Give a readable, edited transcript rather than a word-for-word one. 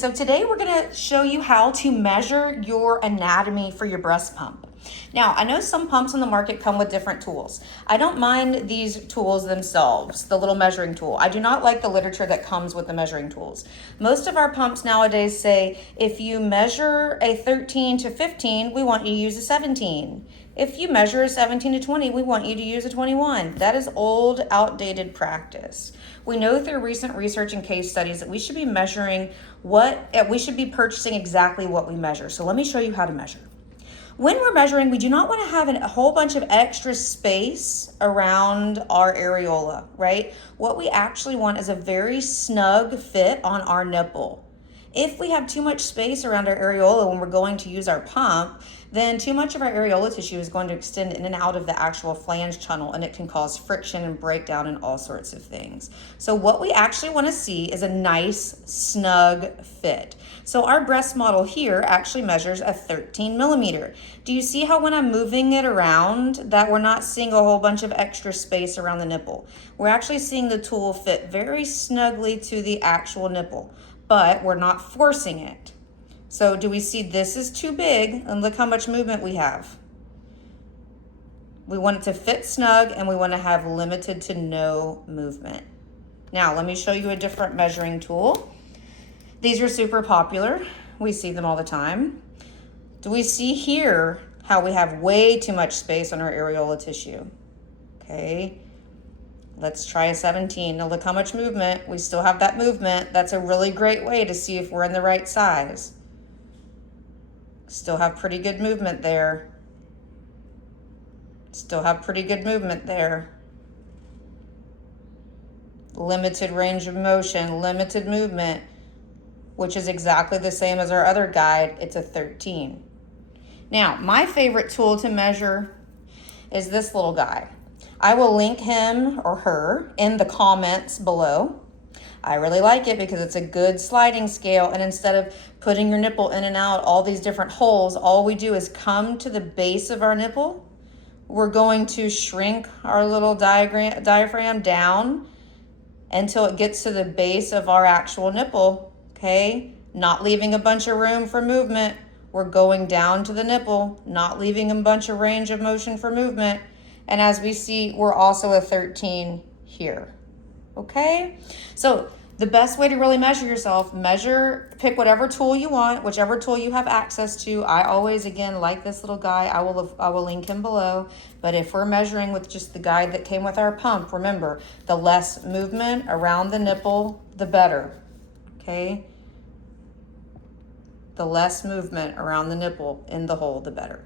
so today we're gonna show you how to measure your anatomy for your breast pump. Now, I know some pumps on the market come with different tools. I don't mind these tools themselves, the little measuring tool. I do not like the literature that comes with the measuring tools. Most of our pumps nowadays say, if you measure a 13 to 15, we want you to use a 17. If you measure a 17 to 20, we want you to use a 21. That is old, outdated practice. We know through recent research and case studies that we should be measuring we should be purchasing exactly what we measure. So let me show you how to measure. When we're measuring, we do not want to have a whole bunch of extra space around our areola, right? What we actually want is a very snug fit on our nipple. If we have too much space around our areola when we're going to use our pump, then too much of our areola tissue is going to extend in and out of the actual flange tunnel, and it can cause friction and breakdown and all sorts of things. So what we actually want to see is a nice, snug fit. So our breast model here actually measures a 13 millimeter. Do you see how when I'm moving it around that we're not seeing a whole bunch of extra space around the nipple? We're actually seeing the tool fit very snugly to the actual nipple, but we're not forcing it. So do we see this is too big? And look how much movement we have. We want it to fit snug, and we want to have limited to no movement. Now, let me show you a different measuring tool. These are super popular. We see them all the time. Do we see here how we have way too much space on our areola tissue? Okay. Let's try a 17. Now look how much movement. We still have that movement. That's a really great way to see if we're in the right size. Still have pretty good movement there. Still have pretty good movement there. Limited range of motion, limited movement, which is exactly the same as our other guide. It's a 13. Now, my favorite tool to measure is this little guy. I will link him or her in the comments below. I really like it because it's a good sliding scale, and instead of putting your nipple in and out all these different holes, all we do is come to the base of our nipple. We're going to shrink our little diaphragm down until it gets to the base of our actual nipple, okay? Not leaving a bunch of room for movement. We're going down to the nipple, not leaving a bunch of range of motion for movement. And as we see, we're also a 13 here. Okay, so the best way to really measure yourself, pick whatever tool you want, whichever tool you have access to. I always, again, like this little guy. I will link him below. But if we're measuring with just the guide that came with our pump, remember, the less movement around the nipple, the better. Okay, the less movement around the nipple in the hole, the better.